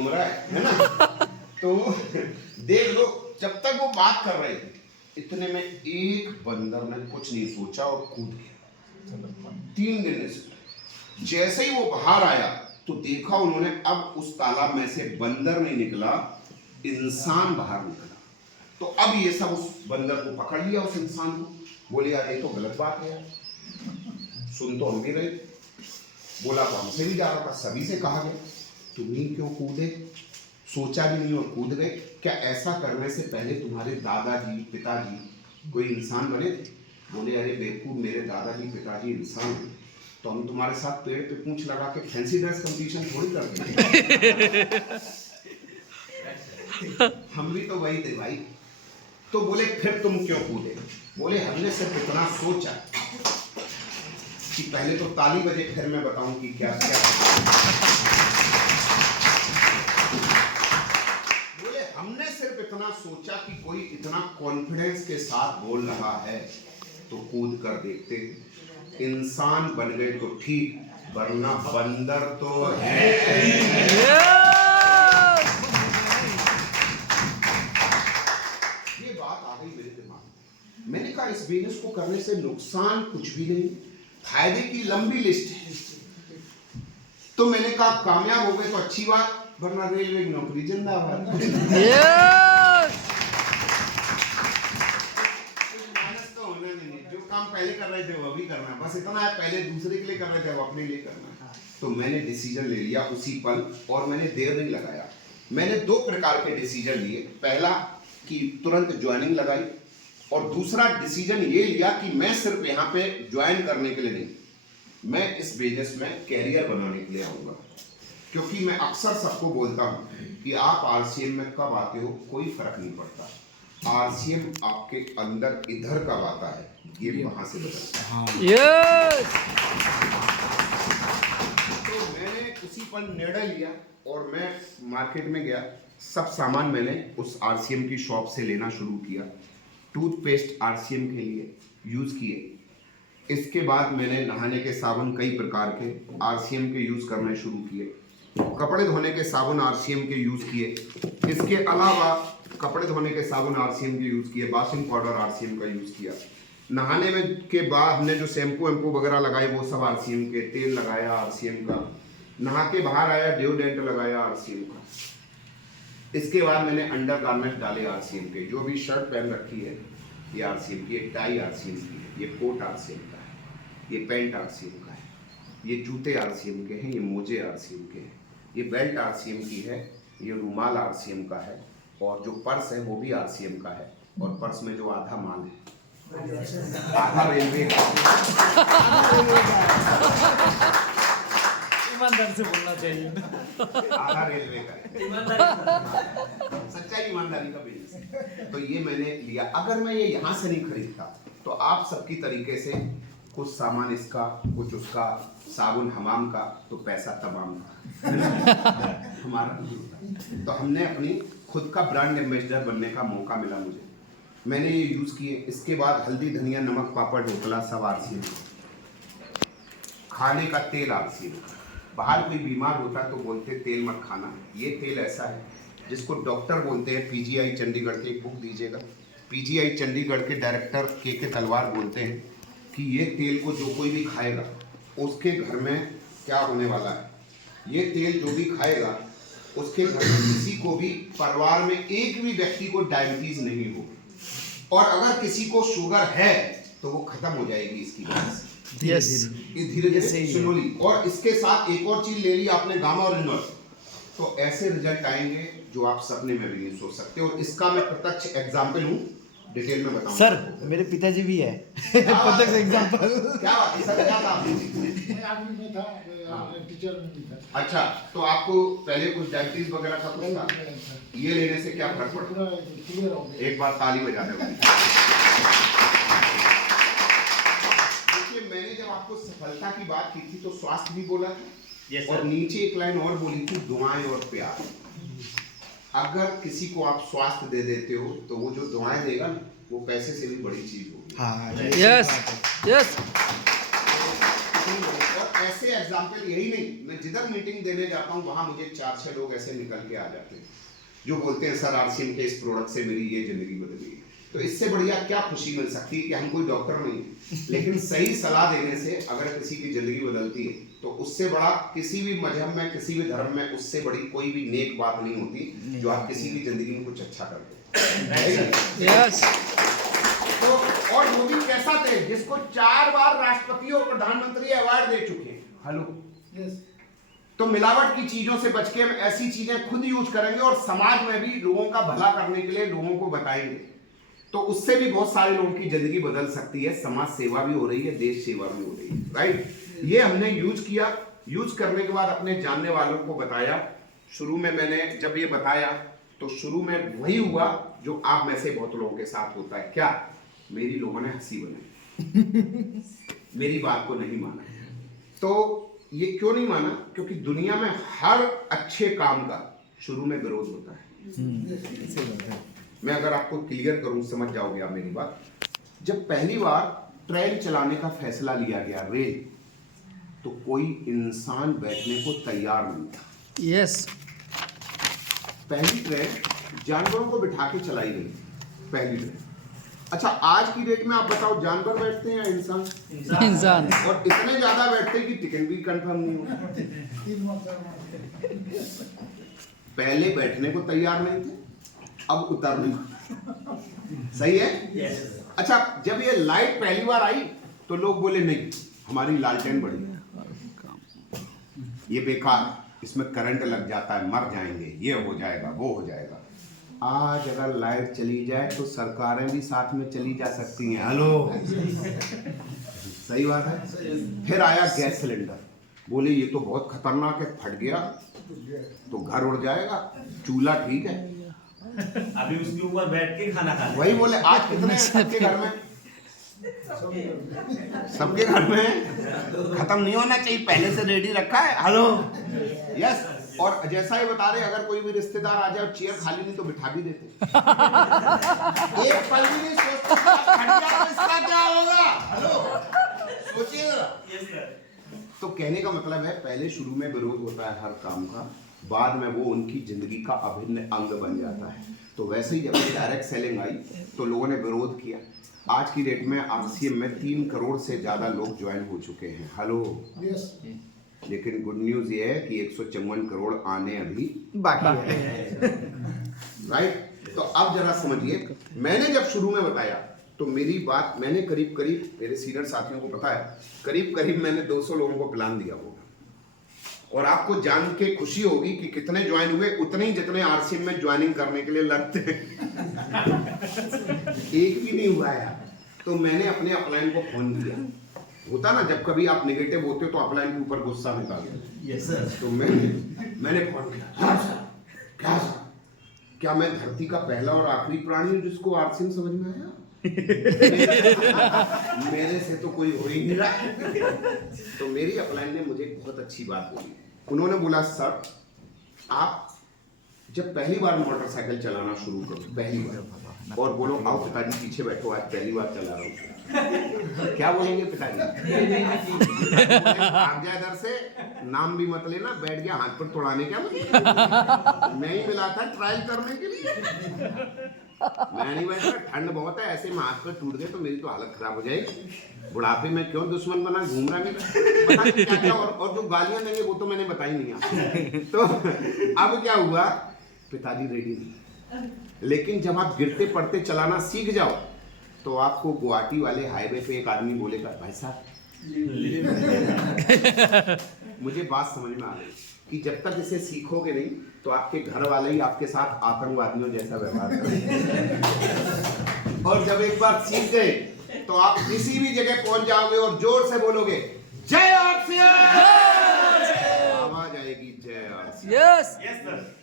घूम रहा है ना। तो देख लो, जब तक वो बात कर रहे थे इतने में एक बंदर ने कुछ नहीं सोचा और कूद गया 3 गिरने से। जैसे ही वो बाहर आया तो देखा उन्होंने, अब उस तालाब में से बंदर नहीं निकला, इंसान बाहर निकला। तो अब ये सब उस बंदर को पकड़ लिया, उस इंसान को। बोले यार ये तो गलत बात है यार, सुन तो हम भी रहे, बोला तो हमसे भी जा रहा था, सभी से कहा गया, तुम ही क्यों कूदे? सोचा भी नहीं और कूद गए। क्या ऐसा करने से पहले तुम्हारे दादाजी पिताजी कोई इंसान बने थे? बोले अरे बेवकूफ, मेरे दादाजी पिताजी इंसान हैं, तो हम तुम्हारे साथ पेड़ पे पूंछ लगा के फैंसी ड्रेस कंपटीशन थोड़ी करते हम भी तो वही थे भाई। तो बोले फिर तुम क्यों कूदे? बोले हमने सिर्फ इतना सोचा कि पहले तो ताली बजे, फिर मैं बताऊं कि क्या क्या। बोले हमने सिर्फ इतना सोचा कि कोई इतना कॉन्फिडेंस के साथ बोल रहा है तो कूद कर देखते। इंसान बन गए तो ठीक, वरना बंदर तो है। मैंने कहा इस बिजनेस को करने से नुकसान कुछ भी नहीं, फायदे की लंबी लिस्ट है। तो मैंने कहा कामयाब हो गए तो अच्छी बात, वरना रेलवे की नौकरी जिंदाबाद। तो होना नहीं, जो काम पहले कर रहे थे वो अभी करना, बस इतना है, पहले दूसरे के लिए कर रहे थे वो अपने लिए करना। तो मैंने डिसीजन ले लिया उसी पल, और मैंने देर नहीं लगाया। मैंने 2 प्रकार के डिसीजन लिए। पहला कि तुरंत ज्वाइनिंग लगाई, और दूसरा डिसीजन ये लिया कि मैं सिर्फ यहाँ पे ज्वाइन करने के लिए नहीं, मैं इस बिजनेस में कैरियर बनाने के लिए आऊँगा। क्योंकि मैं अक्सर सबको बोलता हूँ कि आप आरसीएम में कब आते हो कोई फर्क नहीं पड़ता, आरसीएम आपके अंदर इधर कब आता है ये वहाँ से बदलता है। तो मैंने उसी पर निर्णय लिया और मैं मार्केट में गया, सब सामान मैंने उस आरसीएम की शॉप से लेना शुरू किया। टूथपेस्ट आरसीएम के लिए यूज़ किए। इसके बाद मैंने नहाने के साबुन कई प्रकार के आरसीएम के यूज़ करने शुरू किए। कपड़े धोने के साबुन आरसीएम के यूज़ किए। इसके अलावा कपड़े धोने के साबुन आरसीएम के यूज़ किए, वॉशिंग पाउडर आरसीएम का यूज़ किया। नहाने में के बाद हमने जो शैम्पू वैम्पू वगैरह लगाए वो सब आरसीएम के, तेल लगाया आरसीएम का, नहा के बाहर आया डिओडेंट लगाया आरसीएम का। इसके बाद मैंने अंडर गारमेंट डाले आरसीएम के, जो भी शर्ट पहन रखी है ये आरसीएम की, एक टाई आरसीएम की है, ये कोट आरसीएम का है, ये पैंट आरसीएम का है, ये जूते आरसीएम के हैं, ये मोजे आरसीएम के हैं, ये बेल्ट आरसीएम की है, ये रुमाल आरसीएम का है, और जो पर्स है वो भी आरसीएम का है, और पर्स में जो आधा माल है आधा रेलवे का। ईमानदारी से बोलना चाहिए, आधा रेलवे का है, सच्चाई ईमानदारी का बिजनेस है। तो ये मैंने लिया। अगर मैं ये यहाँ से नहीं खरीदता तो आप सबकी तरीके से कुछ सामान इसका कुछ उसका, साबुन हमाम का, तो पैसा तमाम का हमारा नहीं होता। तो हमने अपनी खुद का ब्रांड एम्बेसडर बनने का मौका मिला मुझे, मैंने ये यूज़ किए। इसके बाद हल्दी धनिया नमक पापड़ ढोकला सब आरसीएम, खाने का तेल आरसीएम। बाहर कोई बीमार होता है तो बोलते तेल मत खाना, ये तेल ऐसा है जिसको डॉक्टर बोलते हैं, पीजीआई चंडीगढ़ के, एक बुक दीजिएगा, पीजीआई चंडीगढ़ के डायरेक्टर के तलवार बोलते हैं कि ये तेल को जो कोई भी खाएगा उसके घर में क्या होने वाला है, ये तेल जो भी खाएगा उसके घर में किसी को भी, परिवार में एक भी व्यक्ति को डायबिटीज नहीं होगी, और अगर किसी को शुगर है तो वो खत्म हो जाएगी इसकी वजह से। यस, ये धीरे धीरे स्लोली। और इसके साथ एक और चीज ले ली आपने, गामा और इनवर्स, तो ऐसे रिजल्ट आएंगे जो आप सपने में भी नहीं सोच सकते। और इसका मैं प्रत्यक्ष एग्जाम्पल हूँ, डिटेल में बताऊंगा सर मेरे पिताजी भी है प्रत्यक्ष एग्जांपल। क्या बात है सर, क्या था मैं आर्मी में था, टीचर में भी था। अच्छा, तो आपको पहले कुछ डायबिटीज वगैरह था कुछ था? ये लेने से क्या फर्क पड़ा? पूरा क्लियर हो गया। एक बार ताली बजा दो। देखिए, मैंने जब आपको सफलता की बात की थी तो स्वास्थ्य भी बोला था, और नीचे एक लाइन और बोली थी, दुआएं और प्यार। अगर किसी को आप स्वास्थ्य दे देते हो तो वो जो दुआएं देगा ना, वो पैसे से भी बड़ी चीज होगी। हाँ, यस यस। और ऐसे एग्जाम्पल यही नहीं, मैं जिधर मीटिंग देने जाता हूँ वहां मुझे 4-6 लोग ऐसे निकल के आ जाते हैं जो बोलते हैं सर आरसीएम के इस प्रोडक्ट से मेरी ये जिंदगी बदली है। तो इससे बढ़िया क्या खुशी मिल सकती है कि हम कोई डॉक्टर नहीं, लेकिन सही सलाह देने से अगर किसी की जिंदगी बदलती है तो उससे बड़ा किसी भी मजहब में, किसी भी धर्म में उससे बड़ी कोई भी नेक बात नहीं होती जो आप किसी की जिंदगी में कुछ अच्छा कर दो। यस तो और वो भी कैसा थे जिसको 4 बार राष्ट्रपति और प्रधानमंत्री अवार्ड दे चुके हैं। Hello, yes. तो मिलावट की चीजों से बच के हम ऐसी चीजें खुद यूज करेंगे और समाज में भी लोगों का भला करने के लिए लोगों को बताएंगे, तो उससे भी बहुत सारे लोगों की जिंदगी बदल सकती है। समाज सेवा भी हो रही है, देश सेवा भी हो रही है, राइट। ये हमने यूज किया, यूज करने के बाद अपने जानने वालों को बताया। शुरू में मैंने जब ये बताया तो शुरू में वही हुआ जो आप में से बहुत लोगों के साथ होता है। क्या? मेरी लोगों ने हंसी बनाई, मेरी बात को नहीं माना। तो ये क्यों नहीं माना? क्योंकि दुनिया में हर अच्छे काम का शुरू में विरोध होता है। मैं अगर आपको क्लियर करूं, समझ जाओगे आप मेरी बात। जब पहली बार ट्रेन चलाने का फैसला लिया गया, रेल, तो कोई इंसान बैठने को तैयार नहीं था। यस पहली ट्रेन जानवरों को बिठा के चलाई गई, पहली ट्रेन। अच्छा, आज की डेट में आप बताओ जानवर बैठते हैं या इंसान? इंसान। और इतने ज्यादा बैठते हैं कि टिकट भी कंफर्म नहीं होता। 3 माह पहले बैठने को तैयार नहीं थे, अब उतरने। सही है? अच्छा, जब ये लाइट पहली बार आई तो लोग बोले नहीं, हमारी लालटेन बड़ी है, ये बेकार, इसमें करंट लग जाता है, मर जाएंगे, ये हो जाएगा, वो हो जाएगा। आज अगर लाइट चली जाए तो सरकारें भी साथ में चली जा सकती हैं। हेलो, सही बात है। फिर आया गैस सिलेंडर, बोले ये तो बहुत खतरनाक है, फट गया तो घर उड़ जाएगा, चूल्हा ठीक है, अभी उसके ऊपर बैठ के खाना खा वही बोले। आज कितने हैं सबके घर में? सबके घर में खत्म नहीं होना चाहिए, पहले से रेडी रखा है। Hello, yes. और जैसा ये बता रहे, अगर कोई भी रिश्तेदार आ जाए और चेयर खाली नहीं तो बिठा भी देते। एक पल भी नहीं सोचते तो इसका क्या होगा। हेलो, सोचिए। तो कहने का मतलब है, पहले शुरू में विरोध होता है हर काम का, बाद में वो उनकी जिंदगी का अभिन्न अंग बन जाता है। तो वैसे ही जब डायरेक्ट सेलिंग आई तो लोगों ने विरोध किया। आज की डेट में आरसीएम में 3 करोड़ से ज्यादा लोग ज्वाइन हो चुके हैं। Hello, yes. लेकिन गुड न्यूज ये है कि 154 करोड़ आने अभी बाकी है। राइट। तो अब जरा समझिए, मैंने जब शुरू में बताया तो मेरी बात, मैंने करीब करीब, मेरे सीनियर साथियों को पता है, करीब करीब मैंने 200 लोगों को प्लान दिया होगा। और आपको जान के खुशी होगी कि कितने ज्वाइन हुए, उतने ही जितने आरसीएम में ज्वाइनिंग करने के लिए लगते हैं। एक भी नहीं हुआ यार। तो मैंने अपने अपलाइन को फोन किया। होता ना, जब कभी आप नेगेटिव होते हो तो अपलाइन के ऊपर गुस्सा निकाल गया। Yes sir. तो मैंने फोन किया, हाँ सर, क्या सर, क्या मैं धरती का पहला और आखिरी प्राणी हूँ जिसको आरसीएम समझ में आया? मेरे से तो कोई हो ही नहीं रहा। तो मेरी अपलाइन ने मुझे बहुत अच्छी बात बोली। उन्होंने बोला सर, आप जब पहली बार मोटरसाइकिल चलाना शुरू करो, पहली बार, और बोलो आओ पिताजी पीछे बैठो, आज पहली बार चला रहा हूँ, क्या बोलेंगे पिताजी? भाग जाए इधर से, नाम भी मत लेना, बैठ गया हाथ पर तोड़ाने, क्या मुझे मैं ही मिला था ट्रायल करने के लिए। मैं नहीं बैठा, ठंड बहुत है, ऐसे में हाथ पर टूट गए तो मेरी तो हालत खराब हो जाएगी। बुढ़ापे में क्यों दुश्मन बना घूम रहा है, क्या क्या। और जो गालियां देंगे वो तो मैंने बताई नहीं आपको। तो अब क्या हुआ, पिताजी रेडी नहीं, लेकिन जब आप गिरते पड़ते चलाना सीख जाओ तो आपको गुवाहाटी वाले हाईवे पे एक आदमी बोलेगा, भाई साहब मुझे बात समझ में आ गई कि जब तक इसे सीखोगे नहीं तो आपके घर वाले ही आपके साथ आतंकवादियों जैसा व्यवहार करेंगे। और जब एक बार सीख गए तो आप किसी भी जगह पहुंच जाओगे और जोर से बोलोगे जय आरसीएम, आवाज आएगी जय आरसीएम। Yes yes sir.